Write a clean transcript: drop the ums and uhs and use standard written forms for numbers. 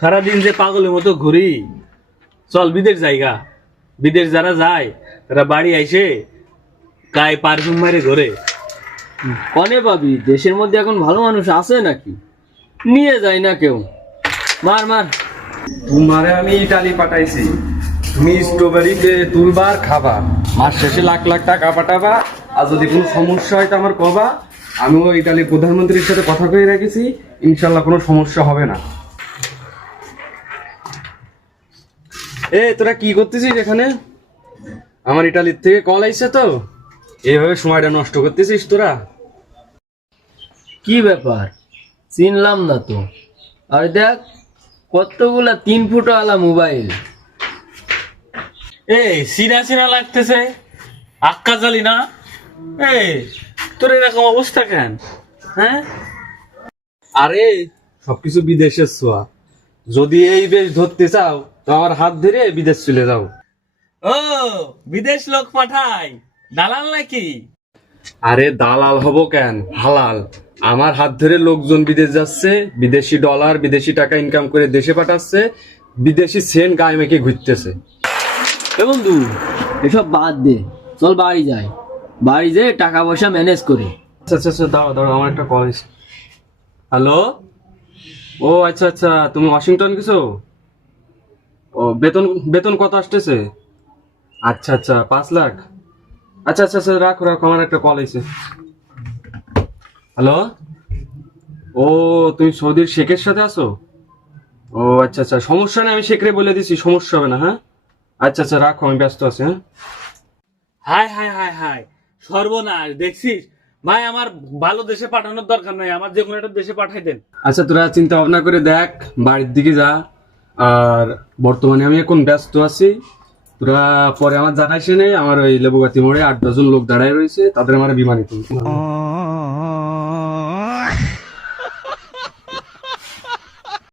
সারাদিন যে পাগলের মতো ঘুরি, চল বিদেশ জায়গা। বিদেশ যারা যায় তারা বাড়ি আইসে গায়ে পারফিউম মারে ঘরে। কনে পাবি? দেশের মধ্যে এখন ভালো মানুষ আছে নাকি? নিয়ে যায় না কেউ। মার মার। তোমারে আমি ইটালি পাঠাইছি, তুমি স্ট্রবেরিতে তুলবার খাবা, মাস শেষে লাখ লাখ টাকা পাঠাবা। আর যদি কোনো সমস্যা হয় তো আমার কবা, আমিও ইটালির প্রধানমন্ত্রীর সাথে কথা কয়ে রেখেছি, ইনশাল্লাহ কোনো সমস্যা হবে না। এ তোরা কি করতেছিস এখানে? আমার ইটালির থেকে কল আইছে তো, এইভাবে সময়টা নষ্ট করতেছিস তোরা? কি ব্যাপার? চিনলাম না তো। আর দেখ কতগুলা 3 ফুটওয়ালা মোবাইল। এই সিনা সিনা লাগতেছে, আক্কা জালি না। এই তোর এরকম অবস্থা কেন? হ্যাঁ, আরে সবকিছু বিদেশের ছোঁয়া, যদি এই বেশ ধরতে চাও তো আমার হাত ধরে বিদেশ চলে যাও। ও বিদেশ লোক পাঠাই, দালাল নাকি? আরে দালাল হব কেন, হালাল। আমার হাত ধরে লোকজন বিদেশ যাচ্ছে, বিদেশি ডলার বিদেশি টাকা ইনকাম করে দেশে পাঠাচ্ছে, বিদেশি সেন্ট গায়ে মেখে ঘুরতেছে। এ বন্ধু, এসব বাদ দে, চল বাড়ি যাই। বাড়ি যেয়ে টাকা পয়সা ম্যানেজ করি। আচ্ছা আচ্ছা আচ্ছা, দাঁড়াও দাঁড়াও, আমার একটা কল এসেছে। হ্যালো, ও আচ্ছা আচ্ছা, তুমি ওয়াশিংটন গেছো? ও বেতন বেতন কত আসতেছে? আচ্ছা আচ্ছা, 5 লাখ। আচ্ছা আচ্ছা আচ্ছা, রাখো রাখো, আমার একটা কল এসেছে। হ্যালো, ও তুমি সৌদির শেখের সাথে আছো? ও আচ্ছা আচ্ছা, সমস্যা নেই, আমি শেখরে বলে দিছি, সমস্যা হবে না। হ্যাঁ আচ্ছা আচ্ছা, রাখো, আমি ব্যস্ত আছি। হ্যাঁ হাই হাই হাই হাই, সর্বনাশ দেখছিস? ভাই আমার ভালো দেশে পাঠানোর দরকার নাই, আমার যে কোনো একটা দেশে পাঠাই দেন। আচ্ছা, তোরা চিন্তা ভাবনা করে দেখ, বাড়ির দিকে যা। আর বর্তমানে আমি এখন ব্যস্ত আছি, তোরা পরে আমার জানাইছে নেই, আমার ওই লেবুগাতি মোড়ে 8-10 জন লোক দাঁড়ায় রয়েছে, তাদের আমার বিমানে তুলতে হবে।